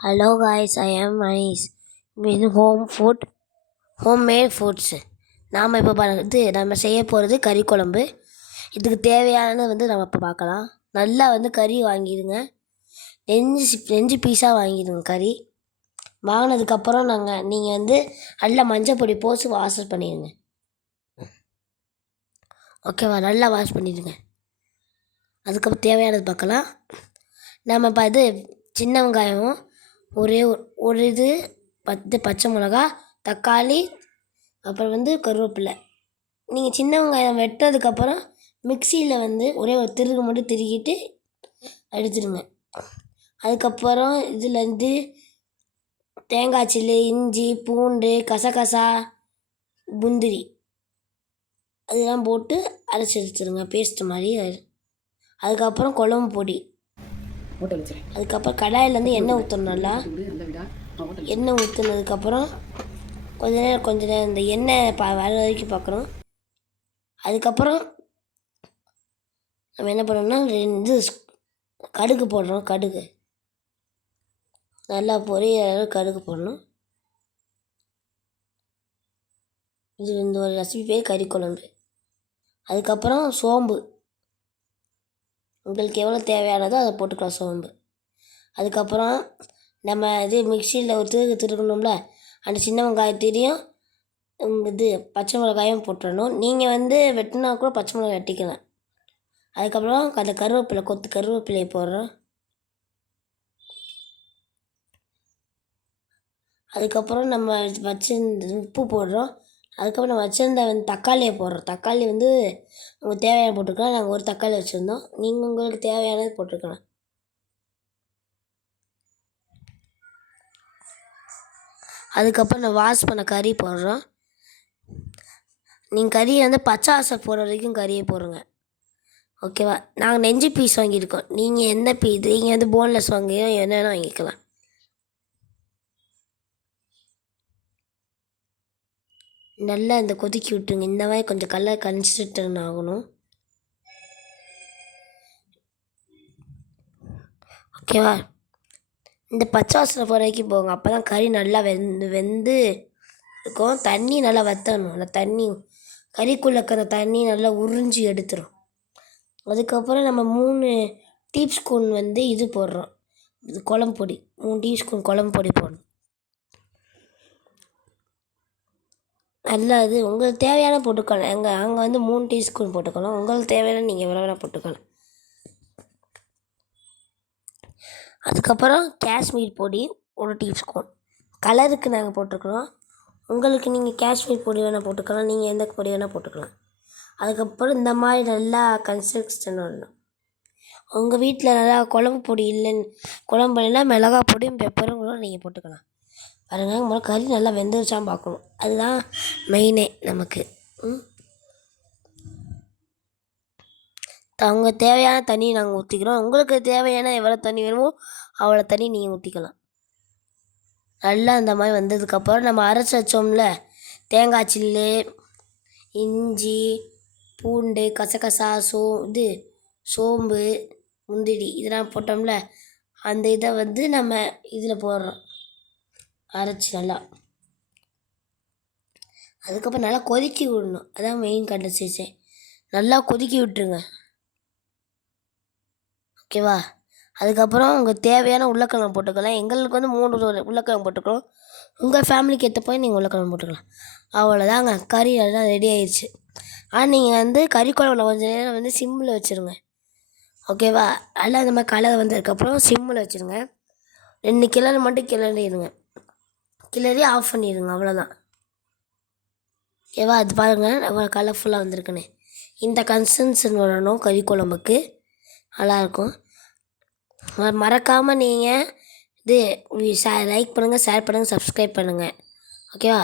Hello guys I am am Anis home food homemade foods நாம் இப்போ இது நம்ம செய்ய போகிறது கறி குழம்பு. இதுக்கு தேவையானது வந்து நம்ம இப்போ பார்க்கலாம் நல்லா வந்து கறி வாங்கிடுங்க. நெஞ்சு நெஞ்சு பீஸாக வாங்கிடுங்க கறி. வாங்கினதுக்கப்புறம் நாங்கள் நீங்கள் வந்து நல்லா மஞ்சள் பொடி போட்டு வாஷ் பண்ணிடுங்க. ஓகேவா? நல்லா வாஷ் பண்ணிடுங்க. அதுக்கப்புறம் தேவையானது பார்க்கலாம் நம்ம இப்போ இது சின்ன வெங்காயம் ஒரே ஒரு- ஒரு இது பத்து பச்சை மிளகா தக்காளி அப்புறம் வந்து கருவேப்பிலை. நீங்கள் சின்ன வெங்காயம் வெட்டதுக்கப்புறம் மிக்சியில் வந்து ஒரே ஒரு திருகு மட்டும் திருகிட்டு எடுத்துடுங்க. அதுக்கப்புறம் இதில் வந்து தேங்காய் சில்லு இஞ்சி பூண்டு கசகசா முந்திரி அதெல்லாம் போட்டு அரைச்சி எடுத்துருங்க பேஸ்ட் மாதிரி. அதுக்கப்புறம் குழம்பு பொடி. ஹோட்டல் வச்சு அதுக்கப்புறம் கடாயிலேருந்து எண்ணெய் ஊற்றணும் நல்லா எண்ணெய் ஊற்றுனதுக்கப்புறம் கொஞ்ச நேரம் கொஞ்ச நேரம் இந்த எண்ணெய் பா வர வரைக்கும் பார்க்குறோம் அதுக்கப்புறம் நம்ம என்ன பண்ணோம்னா ரெண்டு கடுகு போடுறோம் கடுகு. நல்லா பொரிய கடுகு போடணும். இது இந்த ஒரு ரெசிபி பேர் கறி குழம்பு. அதுக்கப்புறம் சோம்பு. உங்களுக்கு எவ்வளோ தேவையானதோ அதை போட்டுக்கலாம் சோம்பு. அதுக்கப்புறம் நம்ம இது மிக்சியில் ஒரு திருகு திருக்கணும்ல அந்த சின்ன வெங்காயத்தையும் இது பச்சை மிளகாயும் போட்டுடணும் நீங்கள் வந்து வெட்டினா கூட பச்சை மிளகாய் வெட்டிக்கலாம். அதுக்கப்புறம் அந்த கருவேப்பிலை கொத்து கருவேப்பிலையை போடுறோம். அதுக்கப்புறம் நம்ம வச்சு உப்பு போடுறோம். அதுக்கப்புறம் நம்ம வச்சுருந்த வந்து தக்காளியை போடுறோம். தக்காளி வந்து உங்களுக்கு தேவையான போட்டுக்கலாம். நாங்கள் ஒரு தக்காளி வச்சுருந்தோம். நீங்கள் உங்களுக்கு தேவையானது போட்டுக்கலாம். அதுக்கப்புறம் நான் வாஷ் பண்ண கறி போடுறோம். நீங்கள் கறியை வந்து பச்சை வாசை போடுற வரைக்கும் கறியை போடுங்க. ஓகேவா? நாங்கள் நெஞ்சு பீஸ் வாங்கியிருக்கோம். நீங்கள் எந்த பீஸ் நீங்கள் வந்து போன்லெஸ் வாங்கியோ என்னென்ன வாங்கிக்கலாம். நல்லா இந்த கொதிக்கி விட்டுருங்க. இந்த மாதிரி கொஞ்சம் கலர் கன்சிஸ்டன் ஆகணும். ஓகேவா இந்த பச்சை வாசனை போகிற வரைக்கும் போங்க. அப்போ தான் கறி நல்லா வெந்து வெந்து இருக்கும். தண்ணி நல்லா வற்றணும் அந்த தண்ணி கறிக்குள்ளே இருக்கிற தண்ணி நல்லா உறிஞ்சி எடுத்துரும். அதுக்கப்புறம் நம்ம மூணு டீஸ்பூன் வந்து இது போடுறோம். இது குழம்பு பொடி. மூணு டீஸ்பூன் குழம்பு பொடி போடணும். அல்லது உங்களுக்கு தேவையான போட்டுக்கலாம் எங்கள் அங்கே வந்து மூணு டீஸ்பூன் போட்டுக்கலாம் உங்களுக்கு தேவையான நீங்கள் எவ்வளோ வேணால் போட்டுக்கலாம் அதுக்கப்புறம் காஷ்மீர் பொடி ஒரு டீஸ்பூன். கலருக்கு நாங்கள் போட்டிருக்கிறோம் உங்களுக்கு நீங்கள் காஷ்மீர் பொடி வேணால் போட்டுக்கலாம். நீங்கள் எந்த பொடி வேணால் போட்டுக்கலாம். அதுக்கப்புறம் இந்த மாதிரி நல்லா கன்ஸ்ட்ரக்ஷன் வரணும். உங்கள் வீட்டில் நல்லா குழம்பு பொடி இல்லைன்னு குழம்பு இல்லைன்னா மிளகா பொடியும் பெப்பரும் கூட நீங்கள் போட்டுக்கலாம். பாருங்கள் முதல்ல கறி நல்லா வெந்துருச்சான்னு பார்க்கணும். அதுதான் மெயினே நமக்கு. ம். அவங்க தேவையான தண்ணியை நாங்கள் ஊற்றிக்கிறோம் உங்களுக்கு தேவையான எவ்வளோ தண்ணி வேணுமோ அவ்வளோ தண்ணி நீங்கள் ஊற்றிக்கலாம் நல்லா அந்த மாதிரி வந்ததுக்கப்புறம் நம்ம அரைச்சி வச்சோம்ல தேங்காய் சில்லு இஞ்சி பூண்டு கசகசா சோ இது சோம்பு முந்திரி இதெல்லாம் போட்டோம்ல அந்த இதை வந்து நம்ம இதில் போடுறோம். அரைச்சி நல்லா. அதுக்கப்புறம் நல்லா கொதிக்கி விடணும். அதான் மெயின் கண்டன்சேஷன் நல்லா கொதிக்கி விட்டுருங்க. ஓகேவா அதுக்கப்புறம் உங்களுக்கு தேவையான உருளைக்கிழங்கு போட்டுக்கலாம். எங்களுக்கு வந்து மூணு உருளை- போட்டுக்கிறோம். உங்கள் ஃபேமிலிக்கு ஏற்ற போய் நீங்கள் உருளைக்கிழங்கு போட்டுக்கலாம். அவ்வளோதாங்க கறி நல்லா ரெடி ஆயிடுச்சு ஆனால் நீங்கள் வந்து கறி குழம்புல கொஞ்சம் நேரம் வந்து சிம்மில் வச்சுருங்க. ஓகேவா நல்லா இந்த மாதிரி கலர் வந்ததுக்கப்புறம் சிம்மில் வச்சுருங்க. ரெண்டு கிளறு மட்டும் கிளறிடுங்க. கிளறி ஆஃப் பண்ணிடுங்க அவ்வளோதான் ஓகேவா அது பாருங்கள் எவ்வளோ கலர்ஃபுல்லாக வந்திருக்குன்னு. இந்த கன்சன்சன் வரணும் கறி குழம்புக்கு நல்லாயிருக்கும். மறக்காமல் நீங்கள் இது லைக் பண்ணுங்கள் ஷேர் பண்ணுங்கள் சப்ஸ்கிரைப் பண்ணுங்கள் ஓகேவா